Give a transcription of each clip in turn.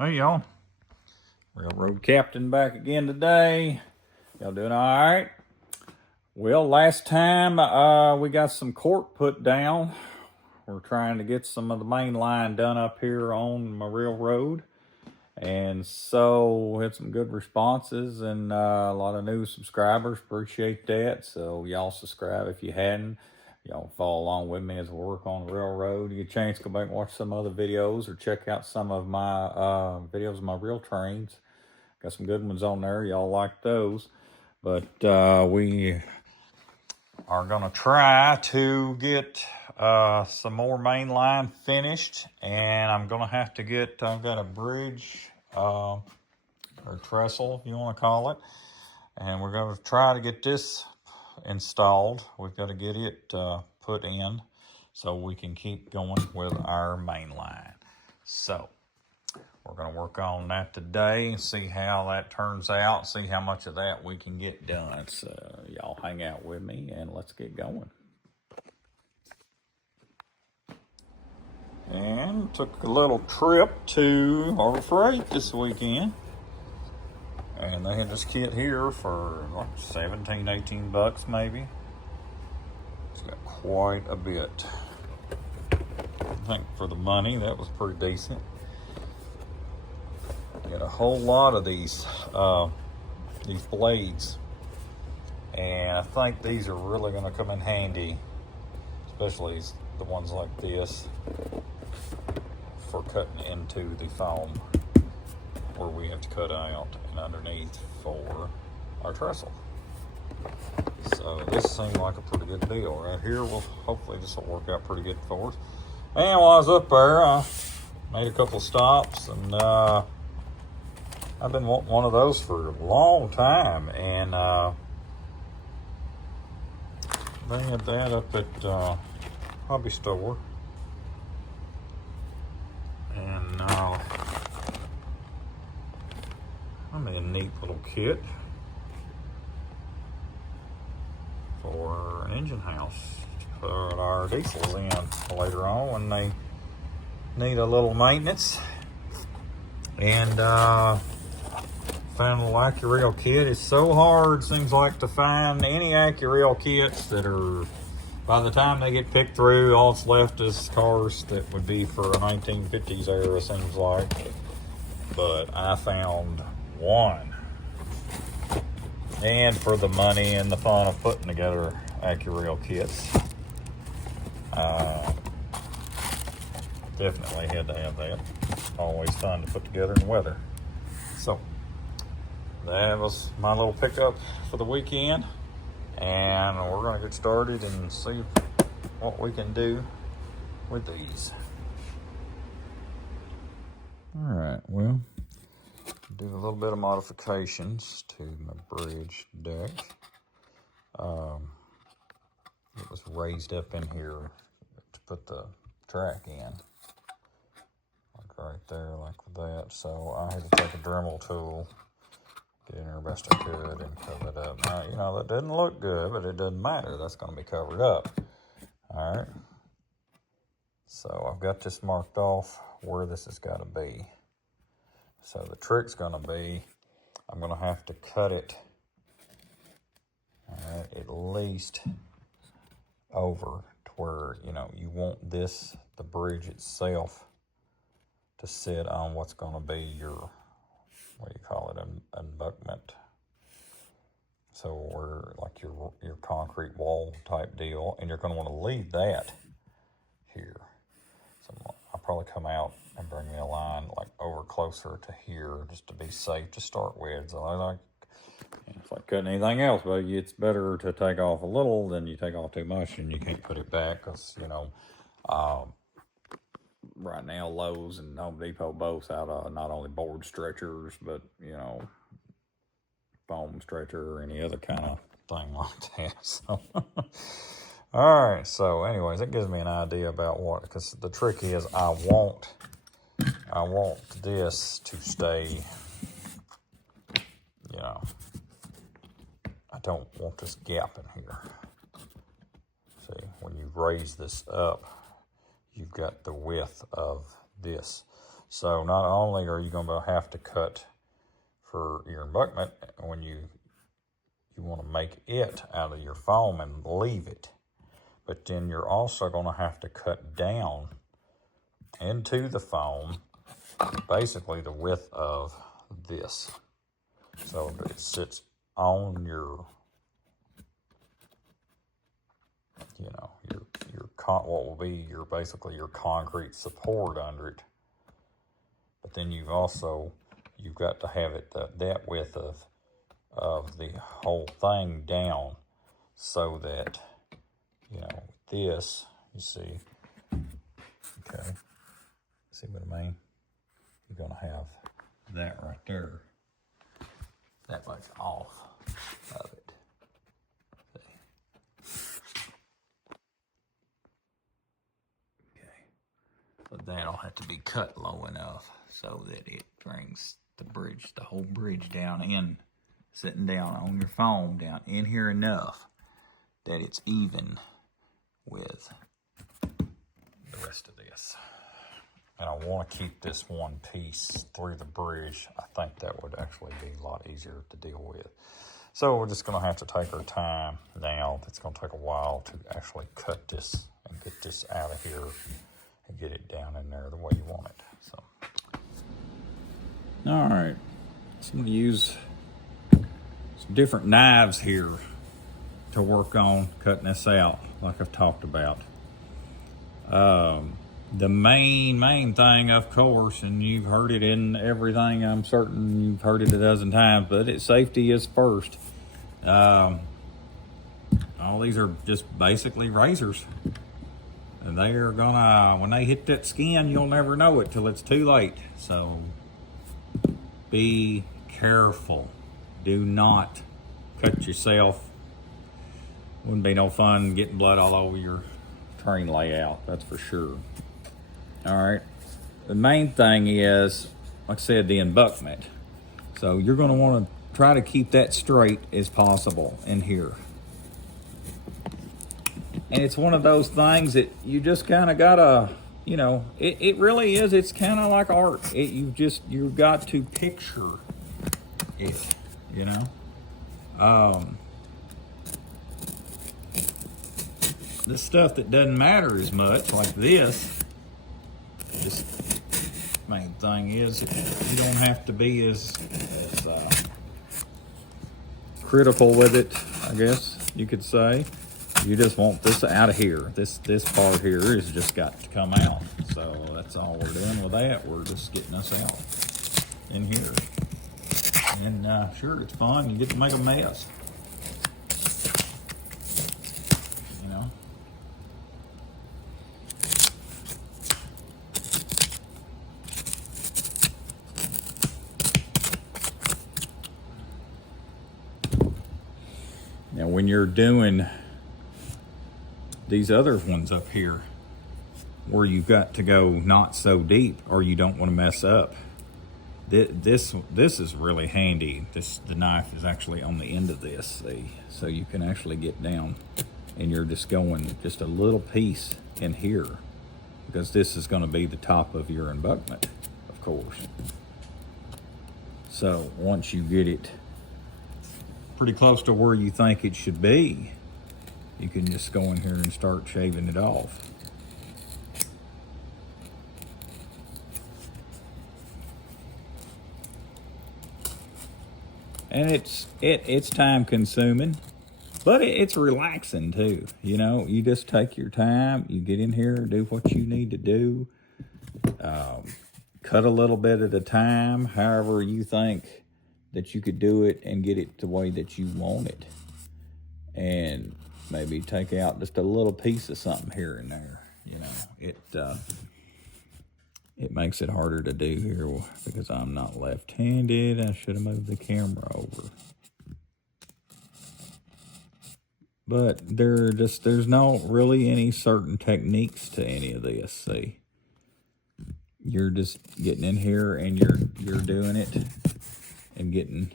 Hey y'all, Railroad Captain back again today. Y'all doing all right? Well, last time we got some cork put down. We're trying to get some of the main line done up here on my railroad. And so we had some good responses and a lot of new subscribers. Appreciate that. So y'all subscribe if you hadn't. Y'all follow along with me as we work on the railroad. You get a chance to go back and watch some other videos or check out some of my videos of my rail trains. Got some good ones on there. Y'all like those. But we are going to try to get some more main line finished. And I'm going to have to get, I've got a bridge or trestle, if you want to call it. And we're going to try to get this installed. We've got to get it put in so we can keep going with our main line. So we're going to work on that today and see how that turns out, see how much of that we can get done. So y'all hang out with me and let's get going. And took a little trip to Harbor Freight this weekend. And they had this kit here for like 17, 18 bucks maybe. It's got quite a bit. I think for the money, that was pretty decent. Got a whole lot of these blades. And I think these are really gonna come in handy, especially the ones like this, for cutting into the foam where we have to cut out and underneath for our trestle. So this seemed like a pretty good deal right here. Well, hopefully this will work out pretty good for us. And while I was up there, I made a couple stops, and I've been wanting one of those for a long time. And they had that up at Hobby Store. And I made a neat little kit for an engine house to put our diesels in later on when they need a little maintenance. And found a little AccuRail kit. It's so hard, seems like, to find any AccuRail kits that are, by the time they get picked through, all that's left is cars that would be for a 1950s era, seems like. But I found one. And for the money and the fun of putting together AccuRail kits, definitely had to have that. Always fun to put together in weather. So that was my little pickup for the weekend, and we're going to get started and see what we can do with these. All right, well, do a little bit of modifications to my bridge deck. It was raised up in here to put the track in, like right there, like that. So I had to take a Dremel tool, get in there best I could, and cover it up. Now, you know, that doesn't look good, but it doesn't matter. That's going to be covered up. All right. So I've got this marked off where this has got to be. So the trick's going to be, I'm going to have to cut it, all right, at least over to where, you know, you want this, the bridge itself, to sit on what's going to be your, what do you call it, an embankment. So we're like your concrete wall type deal, and you're going to want to leave that here. So I'll probably come out and bring me a line like over closer to here just to be safe to start with. So I like, it's like cutting anything else, but it's better to take off a little than you take off too much and you can't put it back, because, you know, right now Lowe's and Home Depot both out of not only board stretchers, but, you know, foam stretcher or any other kind of thing like that. So all right, so anyways, it gives me an idea about what, because the trick is I want this to stay, you know, I don't want this gap in here. See, when you raise this up, you've got the width of this. So not only are you going to have to cut for your embankment when you want to make it out of your foam and leave it, but then you're also going to have to cut down into the foam, basically the width of this. So that it sits on your, what will be your, basically your concrete support under it. But then you've got to have it that width of the whole thing down, so that, this, you see, okay, see what I mean? You're gonna have that right there, that much off of it. But that'll have to be cut low enough so that it brings the whole bridge down in, sitting down on your foam down in here enough that it's even with the rest of this. And I want to keep this one piece through the bridge. I think that would actually be a lot easier to deal with. So we're just going to have to take our time now. It's going to take a while to actually cut this and get this out of here and get it down in there the way you want it. So, all right, so I'm going to use some different knives here to work on cutting this out, like I've talked about. The main thing, of course, and you've heard it in everything, I'm certain you've heard it a dozen times, but safety is first. All these are just basically razors. And they are gonna, when they hit that skin, you'll never know it till it's too late. So be careful. Do not cut yourself. Wouldn't be no fun getting blood all over your train layout, that's for sure. All right, the main thing is, like I said, the embankment. So you're gonna wanna try to keep that straight as possible in here. And it's one of those things that you just kind of gotta, it really is. It's kind of like art. You've got to picture it, The stuff that doesn't matter as much, like this, just main thing is you don't have to be as critical with it, I guess you could say. You just want this out of here. This part here has just got to come out. So that's all we're doing with that. We're just getting us out in here. And sure, it's fun. You get to make a mess. Now, when you're doing these other ones up here, where you've got to go not so deep or you don't want to mess up, this is really handy. The knife is actually on the end of this, see? So you can actually get down, and you're just going just a little piece in here, because this is going to be the top of your embankment, of course. So once you get it pretty close to where you think it should be, you can just go in here and start shaving it off. And it's time consuming, but it's relaxing too. You just take your time, you get in here, do what you need to do, cut a little bit at a time, however you think that you could do it and get it the way that you want it. And maybe take out just a little piece of something here and there. It makes it harder to do here because I'm not left-handed. I should have moved the camera over. But there's not really any certain techniques to any of this. See, you're just getting in here and you're doing it and getting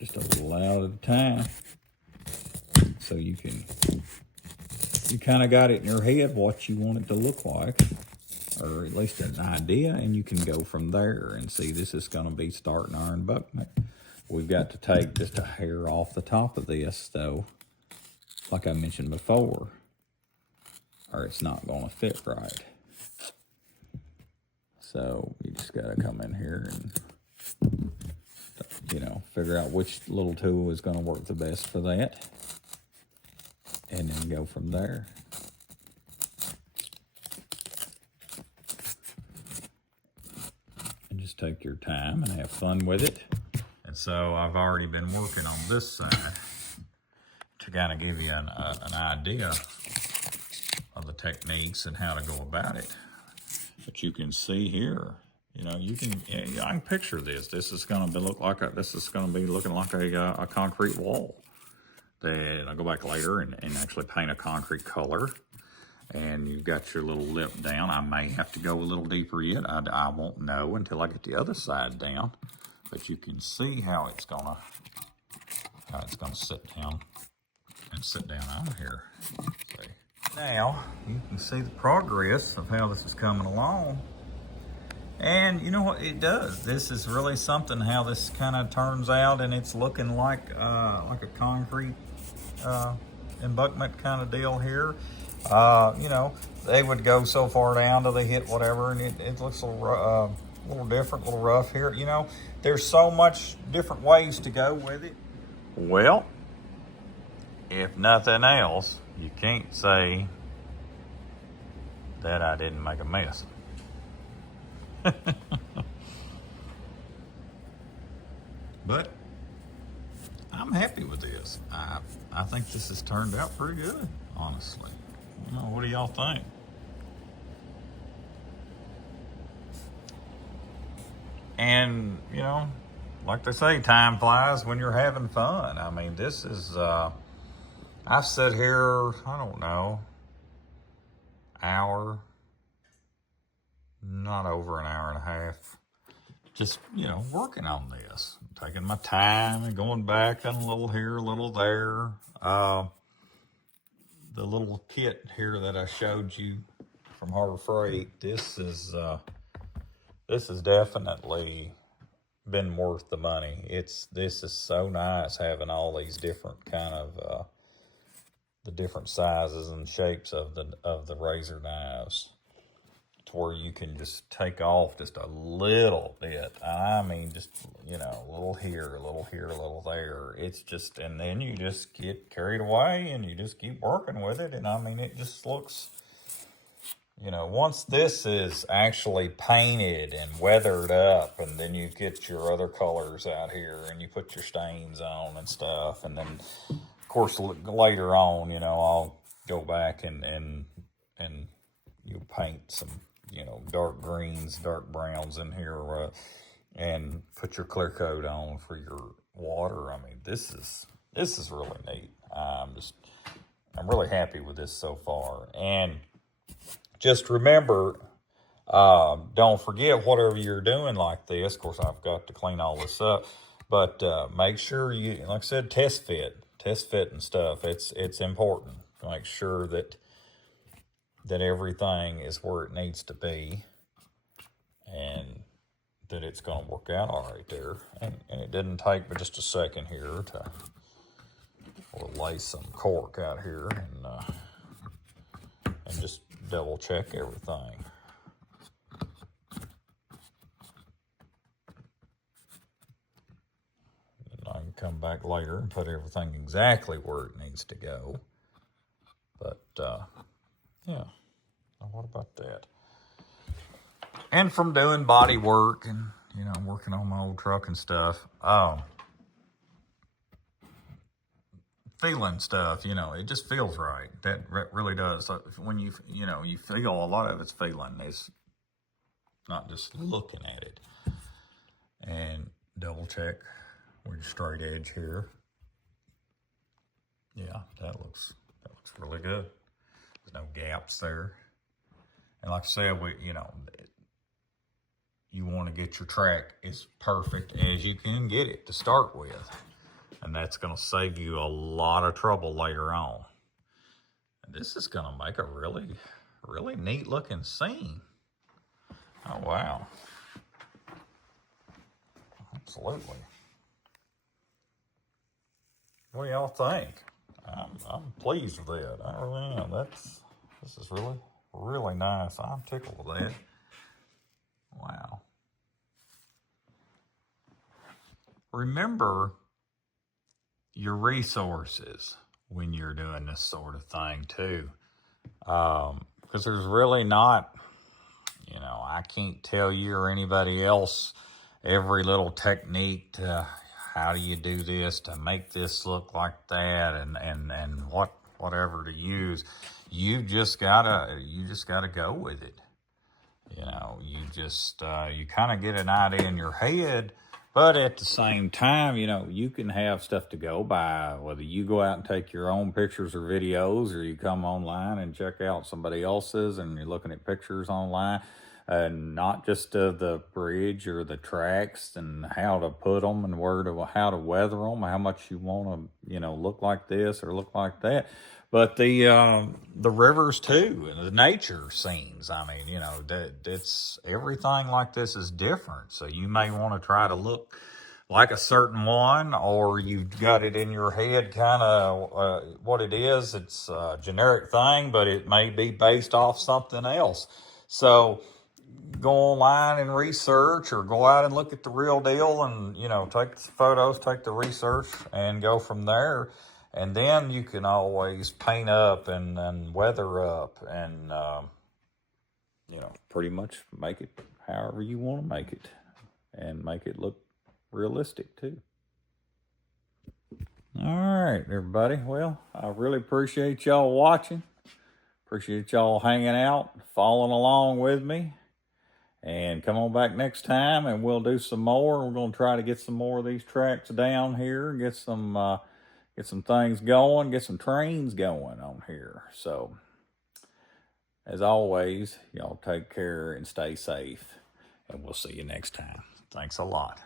just a little out at a time. So you kind of got it in your head what you want it to look like. or at least an idea, and you can go from there and see this is going to be starting our embankment. We've got to take just a hair off the top of this, though, like I mentioned before, or it's not going to fit right. So you just got to come in here and, you know, figure out which little tool is going to work the best for that, and then go from there. And just take your time and have fun with it. And so I've already been working on this side to kind of give you an idea of the techniques and how to go about it. But you can see here, you know, you can, I can picture this. This is going to look like this is going to be looking like a concrete wall. Then I'll go back later and actually paint a concrete color. And you've got your little lip down. I may have to go a little deeper yet. I won't know until I get the other side down. But you can see how it's gonna sit down and sit down on here. See. Now you can see the progress of how this is coming along. And you know what it does? This is really something how this kind of turns out, and it's looking like a concrete embankment kind of deal here. You know, they would go so far down till they hit whatever, and it looks a little different, a little rough here. You know, there's so much different ways to go with it. Well, if nothing else, you can't say that I didn't make a mess. But I'm happy with this. I think this has turned out pretty good, honestly. You know, what do y'all think? And, you know, like they say, time flies when you're having fun. I mean, this is, I've sat here, I don't know, hour, not over an hour and a half, just, you know, working on this, taking my time and going back and a little here, a little there. The little kit here that I showed you from Harbor Freight, this has definitely been worth the money. This is so nice having all these different kind of the different sizes and shapes of the razor knives, to where you can just take off just a little bit. I mean, just, you know, a little here, a little here, a little there. It's just, and then you just get carried away and you just keep working with it. And I mean, it just looks, you know, once this is actually painted and weathered up, and then you get your other colors out here and you put your stains on and stuff. And then, of course, later on, you know, I'll go back and you paint some, you know, dark greens, dark browns in here, and put your clear coat on for your water. I mean, this is really neat. I'm really happy with this so far. And just remember, don't forget, whatever you're doing like this, of course, I've got to clean all this up, but make sure you, like I said, test fit and stuff. It's important to make sure that everything is where it needs to be, and that it's going to work out all right there. And it didn't take but just a second here to lay some cork out here and just double check everything. And I can come back later and put everything exactly where it needs to go. But yeah, now what about that? And from doing body work and, you know, working on my old truck and stuff, feeling stuff, you know, it just feels right. That really does. So when you feel, a lot of it's feeling. It's not just looking at it. And double check with your straight edge here. Yeah, that looks really good. There's no gaps there. And like I said, you want to get your track as perfect as you can get it to start with. And that's going to save you a lot of trouble later on. And this is going to make a really, really neat looking scene. Oh, wow. Absolutely. What do y'all think? I'm pleased with that. I really am. This is really, really nice. I'm tickled with that. Wow. Remember your resources when you're doing this sort of thing too. Because there's really not, I can't tell you or anybody else every little technique to how do you do this to make this look like that and whatever to use. You just gotta go with it. You kind of get an idea in your head, but at the same time, you can have stuff to go by, whether you go out and take your own pictures or videos, or you come online and check out somebody else's and you're looking at pictures online, and not just of the bridge or the tracks and how to put them and how to weather them, how much you want to, look like this or look like that. But the rivers too, and the nature scenes. I mean, it's everything like this is different. So you may want to try to look like a certain one, or you've got it in your head kind of what it is. It's a generic thing, but it may be based off something else. So go online and research, or go out and look at the real deal and, take the photos, take the research, and go from there. And then you can always paint up and weather up and, pretty much make it however you want to make it and make it look realistic too. All right, everybody. Well, I really appreciate y'all watching. Appreciate y'all hanging out, following along with me. And come on back next time and we'll do some more. We're going to try to get some more of these tracks down here, get some things going, get some trains going on here. So, as always, y'all take care and stay safe. And we'll see you next time. Thanks a lot.